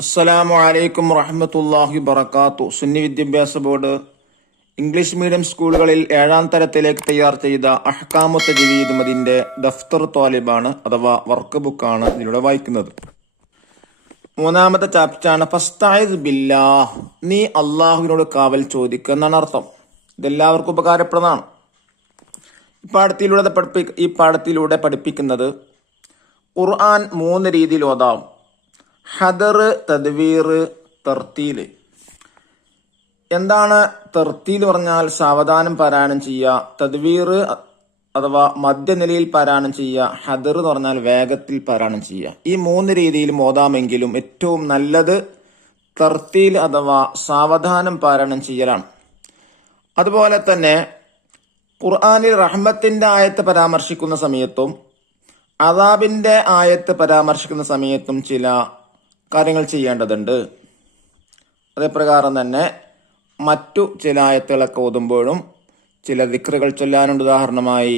അസ്സലാമു അലൈക്കും വറഹ്മത്തുള്ളാഹി വബറകാതുഹു. സുന്നി വിദ്യാഭ്യാസ ബോർഡ് ഇംഗ്ലീഷ് മീഡിയം സ്കൂളുകളിൽ 7ാം തരത്തിലേക്ക് തയ്യാർ ചെയ്ത അഹ്കാമു തജ്വീദ് അതിന്റെ ദഫ്തർ ത്വാലിബാണ് അഥവാ വർക്ക് ബുക്കാണ് ഇതിലൂടെ വായിക്കുന്നത്. 3ാമത്തെ ചാപ്റ്ററാണ് ഫസ്തഈദ് ബില്ലാഹ്, നീ അള്ളാഹുവിനോട് കാവൽ ചോദിക്കുക എന്നാണ് അർത്ഥം. ഇതെല്ലാവർക്കും ഉപകാരപ്രദമാണ്. ഈ പാഠത്തിലൂടെ പഠിപ്പിക്കുന്നത് ഖുർആൻ 3 രീതിയിൽ ഓതാം. ഹദർ, തദ്വീർ, തർത്തീൽ. എന്താണ് തർത്തീൽ പറഞ്ഞാൽ സാവധാനം പാരായണം ചെയ്യുക, തദ്വീർ അഥവാ മധ്യനിലയിൽ പാരായണം ചെയ്യുക, ഹദർ എന്ന് പറഞ്ഞാൽ വേഗത്തിൽ പാരായണം ചെയ്യുക. ഈ 3 രീതിയിലും ഓതാമെങ്കിലും ഏറ്റവും നല്ലത് തർത്തീൽ അഥവാ സാവധാനം പാരായണം ചെയ്യലാണ്. അതുപോലെ തന്നെ ഖുർആനിൽ റഹ്മത്തിന്റെ ആയത്ത് പരാമർശിക്കുന്ന സമയത്തും അദാബിന്റെ ആയത്ത് പരാമർശിക്കുന്ന സമയത്തും ചില കാര്യങ്ങൾ ചെയ്യേണ്ടതുണ്ട്. അതേപ്രകാരം തന്നെ മറ്റു ചില ആയത്തുകളൊക്കെ ഓതുമ്പോഴും ചില ദിക്റുകൾ ചൊല്ലാനുണ്ട്. ഉദാഹരണമായി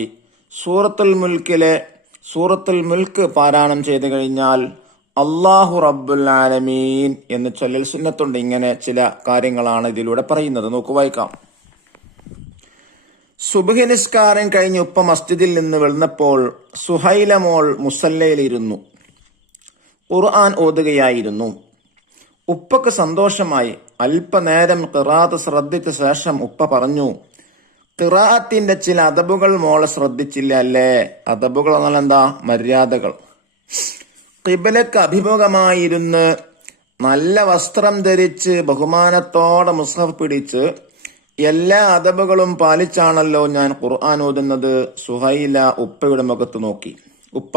സൂറത്തുൽ മുൽക്ക് പാരായണം ചെയ്തു കഴിഞ്ഞാൽ അല്ലാഹു റബ്ബുൽ ആലമീൻ എന്ന് ചൊല്ലൽ സുന്നത്തുണ്ട്. ഇങ്ങനെ ചില കാര്യങ്ങളാണ് ഇതിലൂടെ പറയുന്നത്. നോക്കു, വായിക്കാം. സുബ്ഹി നിസ്കാരം കഴിഞ്ഞ് ഉപ്പ മസ്ജിദിൽ നിന്ന് വെളുന്നപ്പോൾ സുഹൈല മോൾ മുസല്ലയിലിരുന്നു ഖുർആൻ ഓതുകയായിരുന്നു. ഉപ്പക്ക് സന്തോഷമായി. അല്പനേരം ഖിറാഅത്ത് ശ്രദ്ധിച്ച ശേഷം ഉപ്പ പറഞ്ഞു, ഖിറാഅത്തിന്റെ ചില അദബുകൾ മോളെ ശ്രദ്ധിച്ചില്ല അല്ലേ? അദബുകൾ എന്നാൽ എന്താ? മര്യാദകൾ. ഖിബലക്ക് അഭിമുഖമായിരുന്ന് നല്ല വസ്ത്രം ധരിച്ച് ബഹുമാനത്തോടെ മുസ്ഹഫ് പിടിച്ച് എല്ലാ അദബുകളും പാലിച്ചാണല്ലോ ഞാൻ ഖുർആൻ ഓതുന്നത്. സുഹൈല ഉപ്പയുടെ മുഖത്ത് നോക്കി. ഉപ്പ,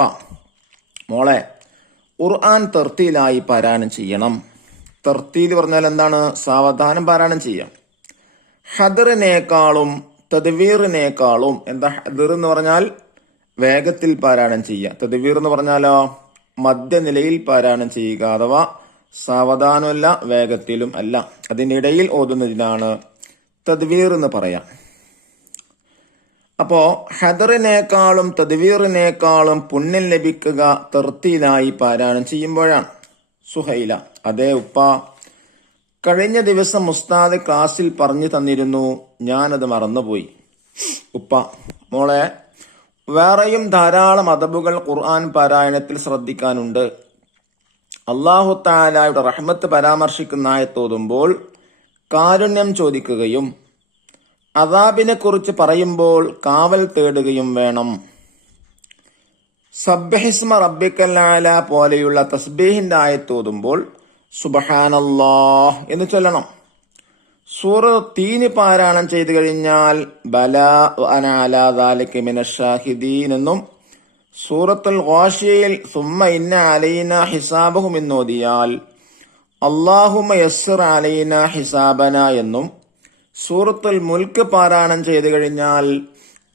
മോളെ, ഖുർആൻ തർത്തീലായി പാരായണം ചെയ്യണം. തർത്തീൽ പറഞ്ഞാൽ എന്താണ്? സാവധാനം പാരായണം ചെയ്യാം. ഹദറിനേക്കാളും തദ്വീറിനേക്കാളും എന്താ? ഹദർ എന്ന് പറഞ്ഞാൽ വേഗത്തിൽ പാരായണം ചെയ്യുക, തദ്വീർ എന്ന് പറഞ്ഞാലോ മധ്യനിലയിൽ പാരായണം ചെയ്യുക, അഥവാ സാവധാനമല്ല വേഗത്തിലും അല്ല, അതിനിടയിൽ ഓതുന്നതിനാണ് തദ്വീർ എന്ന് പറയാം. അപ്പോ ഹദറിനേക്കാളും തദ്വീറിനേക്കാളും പുണ്യം ലഭിക്കുക തർത്തീലായി പാരായണം ചെയ്യുമ്പോഴാണ്. സുഹൈല, അതേ ഉപ്പ, കഴിഞ്ഞ ദിവസം ഉസ്താദ് ക്ലാസ്സിൽ പറഞ്ഞു തന്നിരുന്നു, ഞാനത് മറന്നുപോയി. ഉപ്പ, മോളെ, വേറെയും ധാരാളം അദബുകൾ ഖുർആൻ പാരായണത്തിൽ ശ്രദ്ധിക്കാനുണ്ട്. അല്ലാഹു തആലയുടെ റഹ്മത്ത് പരാമർശിക്കുന്ന ആയത്തോതുമ്പോൾ കാരുണ്യം ചോദിക്കുകയും അദാബിനെ കുറിച്ച് പറയുമ്പോൾ കാവൽ തേടുകയും വേണം. സബ്ബിഹിസ്മ റബ്ബിക്കൽ അഅല പോലെയുള്ള തസ്ബീഹിന്റെ ആയത്തോതുമ്പോൾ സുബ്ഹാനല്ലാഹ് എന്ന് ചൊല്ലണം. സൂറത്ത് തീന് പാരായണം ചെയ്തു കഴിഞ്ഞാൽ ബലാ അന അലാ ദാലിക മിനശ് ഷാഹിദീൻ എന്നും സൂറത്തുൽ ഗാശിയയിൽ സുമ്മ ഇന്ന അലൈനാ ഹിസാബഹും എന്നോദിയാൽ അല്ലാഹുമ്മ യസ്സിർ അലൈനാ ഹിസാബന എന്നും സൂറത്തുൽ മുൽക്ക് പാരായണം ചെയ്തു കഴിഞ്ഞാൽ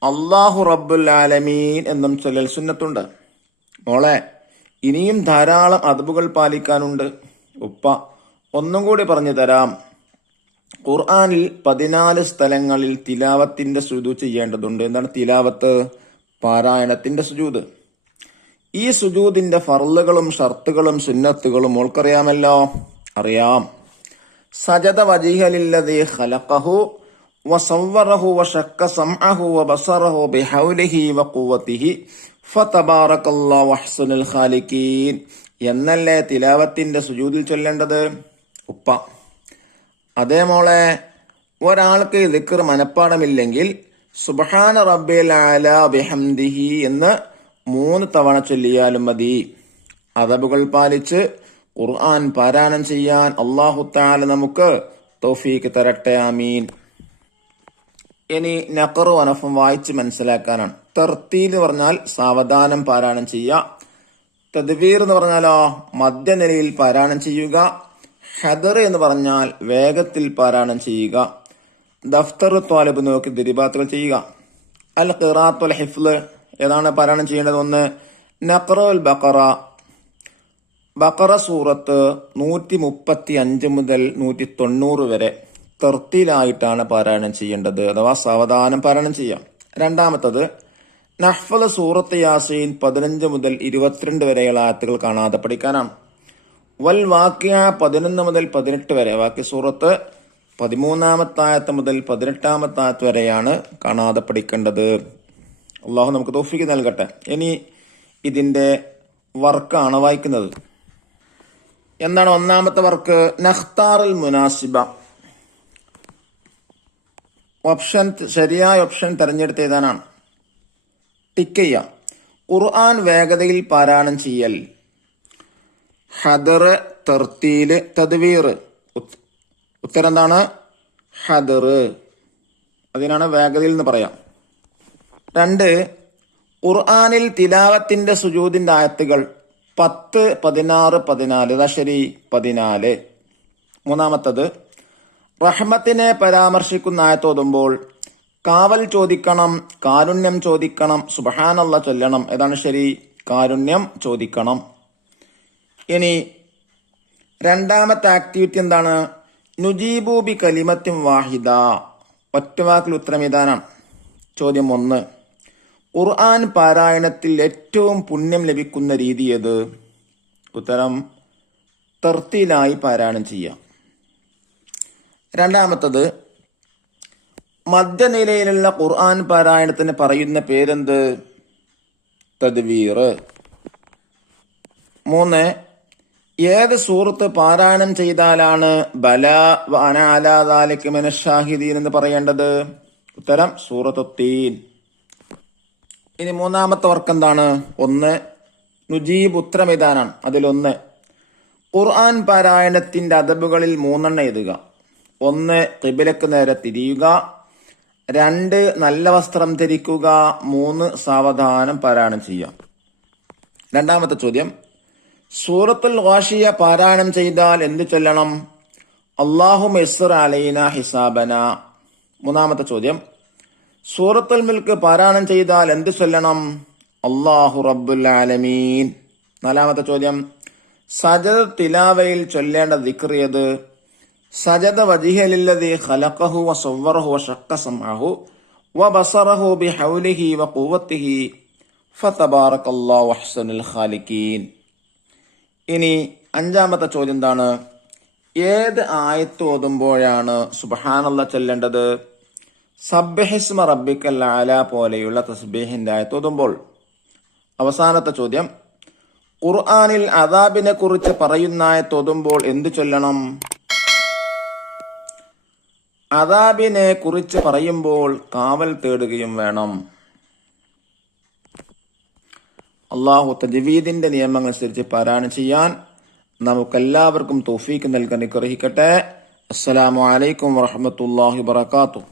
അല്ലാഹു റബ്ബുൽ ആലമീൻ എന്നും ചൊല്ലൽ സുന്നത്തുണ്ട്. മോളെ, ഇനിയും ധാരാളം അദബുകൾ പാലിക്കാനുണ്ട്. ഉപ്പ, ഒന്നും കൂടി പറഞ്ഞു തരാം. ഖുർആനിൽ 14 സ്ഥലങ്ങളിൽ തിലാവത്തിന്റെ സുജൂദ് ചെയ്യേണ്ടതുണ്ട്. എന്താണ് തിലാവത്ത്? പാരായണത്തിന്റെ സുജൂദ്. ഈ സുജൂദിന്റെ ഫർളുകളും ഷർത്തുകളും സുന്നത്തുകളും മോൾക്കറിയാമല്ലോ? അറിയാം. സജദ വജിഹ ലില്ലദീ ഖലഖഹു വസവ്വറഹു വശക്ക സമഅഹു വബസറഹു ബിഹൗലിഹി വഖുവതിഹി ഫതബാറകല്ലാഹു അഹ്സനുൽ ഖാലിഖീൻ എന്നല്ലേ തിലാവത്തിന്റെ സുജൂദിൽ ചൊല്ലേണ്ടത്? ഉപ്പ, അതേ മോളെ, ഒരാൾക്ക് ദിക്ർ മനപ്പാടമില്ലെങ്കിൽ സുബ്ഹാന റബ്ബിൽ അഅല ബിഹംദിഹി എന്ന് 3 തവണ ചൊല്ലിയാലും മതി. അദബുകൾ പാലിച്ച് ഖുർആൻ പാരായണം ചെയ്യാൻ അല്ലാഹു തആല നമുക്ക് തൗഫീഖ് തരട്ടെ. ആമീൻ. ഇനി നഖറും അനഫും വായിച്ച് മനസ്സിലാക്കാനാണ്. തർത്തീൽ എന്ന് പറഞ്ഞാൽ സാവധാനം പാരായണം ചെയ്യുക. തദ്വീർ എന്ന് പറഞ്ഞാലോ മധ്യനിലയിൽ പാരായണം ചെയ്യുക. ഹദർ എന്ന് പറഞ്ഞാൽ വേഗത്തിൽ പാരായണം ചെയ്യുക. ദഫ്തർ ത്വാലിബ് നോക്കി ദിരിബാത്തുകൾ ചെയ്യുക. അൽ ഖിറാഅത്ത് വൽ ഹിഫ്ള് ഏതാണ് പാരായണം ചെയ്യേണ്ടത്? 1 നഖറുൽ ബഖറ. ബഖറ സൂറത്ത് 135 മുതൽ 190 വരെ തർത്തീലായിട്ടാണ് പാരായണം ചെയ്യേണ്ടത്, അഥവാ സാവധാനം പാരായണം ചെയ്യാം. 2ാമത്തത് നഹ്ഫൽ സൂറത്ത് യാസീൻ 15 മുതൽ 22 വരെയുള്ള ആയത്തുകൾ കാണാതെ പഠിക്കാനാണ്. വൽ വാക്യ 11 മുതൽ 18 വരെ, വാക്യ സൂറത്ത് 13-ാമത്തെ ആയത്ത് മുതൽ 18-ാമത്തെ ആയത്ത് വരെയാണ് കാണാതെ പഠിക്കേണ്ടത്. അള്ളാഹു നമുക്ക് തൗഫീഖ് നൽകട്ടെ. ഇനി ഇതിന്റെ വർക്കാണ് വായിക്കുന്നത്. എന്താണ് ഒന്നാമത്തെ വർക്ക്? നഖ്താറുൽ മുനാസിബ. ഓപ്ഷൻ, ശരിയായ ഓപ്ഷൻ തെരഞ്ഞെടുത്ത് എഴുതാനാണ്. ടിക്ക് ചെയ്യാം. ഖുർആൻ വേഗതയിൽ പാരായണം ചെയ്യൽ, ഹദർ, തർത്തീല്, തദ്വീർ. ഉത്തരം എന്താണ്? ഹദർ. അതിനാണ് വേഗതയിൽ എന്ന് പറയാം. 2, ഖുർആനിൽ തിലാവത്തിന്റെ സുജൂദിന്റെ ആയത്തുകൾ 10, 16, 14. ഇതാ ശരി, 14. മൂന്നാമത്തത്, റഹ്മത്തിനെ പരാമർശിക്കുന്ന ആയത്തോതുമ്പോൾ കാവൽ ചോദിക്കണം, കാരുണ്യം ചോദിക്കണം, സുബ്ഹാനല്ലാഹ് ചൊല്ലണം. ഏതാണ് ശരി? കാരുണ്യം ചോദിക്കണം. ഇനി രണ്ടാമത്തെ ആക്ടിവിറ്റി എന്താണ്? നുജീബു ബി കലിമത്തിൻ വാഹിദ. ഒറ്റവാക്കിൽ ഉത്തരം എഴുതാനാണ്. ചോദ്യം 1, ഖുർആൻ പാരായണത്തിൽ ഏറ്റവും പുണ്യം ലഭിക്കുന്ന രീതി ഏത്? ഉത്തരം തർത്തീലായി പാരായണം ചെയ്യാം. രണ്ടാമത്തത്, മധ്യനിലയിലുള്ള ഖുർആൻ പാരായണത്തിന് പറയുന്ന പേരെന്ത്? തദ്വീർ. 3, ഏത് സൂറത്ത് പാരായണം ചെയ്താലാണ് ബലാ വ അന അലാ ദാലിക മിനശ് ഷാഹിദീൻ എന്ന് പറയേണ്ടത്? ഉത്തരം സൂറത്തു തീൻ. ഇനി മൂന്നാമത്തെ വർക്ക് എന്താണ്? 1, നുജീബ് ഉത്തരം എഴുതാനാണ്. അതിലൊന്ന്, ഖുർആൻ പാരായണത്തിന്റെ അദബുകളിൽ 3 എഴുതുക. 1, ഖിബലക്ക് നേരെ തിരിയുക. 2, നല്ല വസ്ത്രം ധരിക്കുക. 3, സാവധാനം പാരായണം ചെയ്യാം. രണ്ടാമത്തെ ചോദ്യം, സൂറത്തുൽ ഗാഷിയ പാരായണം ചെയ്താൽ എന്ത് ചൊല്ലണം? അല്ലാഹുമ്മ യസ്സിർ അലൈന ഹിസാബന. മൂന്നാമത്തെ ചോദ്യം, സൂറത്തുൽ മുൽക്ക് പാരായണം ചെയ്താൽ എന്ത് ചൊല്ലണം? അല്ലാഹു റബ്ബുൽ ആലമീൻ. നാലാമത്തെ ചോദ്യം, സജദ തിലാവയിൽ ചൊല്ലേണ്ട ദിക്ർ ഏത്? സജദ വജ്ഹ ലില്ലദീ ഖലഖഹു വസവ്വറഹു വശഖ്ഖ സമഅഹു വബസറഹു ബിഹൗലിഹി വഖുവ്വതിഹി ഫതബാറകല്ലാഹു അഹ്സനുൽ ഖാലിഖീൻ. ഇനി അഞ്ചാമത്തെ ചോദ്യം എന്താണ്? ഏത് ആയത്ത് ഓതുമ്പോഴാണ് സുബ്ഹാനല്ലാഹ് ചൊല്ലേണ്ടത്? സബ്ബിഹിസ്മ റബ്ബിക്കൽ അഅല പോലെയുള്ള തസ്ബീഹിന്റെ ആയത്ത് ഓതുമ്പോൾ. അവസാനത്തെ ചോദ്യം, ഖുർആനിൽ അദാബിനെ കുറിച്ച് പറയുന്ന ആയത്ത് ഓതുമ്പോൾ എന്ത് ചൊല്ലണം? അദാബിനെ കുറിച്ച് പറയുമ്പോൾ കാവൽ തേടുകയും വേണം. അള്ളാഹു തജ്വീദിന്റെ നിയമങ്ങൾ അനുസരിച്ച് പാരായണം ചെയ്യാൻ നമുക്കെല്ലാവർക്കും തൗഫീഖ് നൽകാൻ അനുഗ്രഹിക്കട്ടെ. അസ്സലാമു അലൈക്കും വറഹ്മത്തുള്ളാഹി വബറകാതുഹു.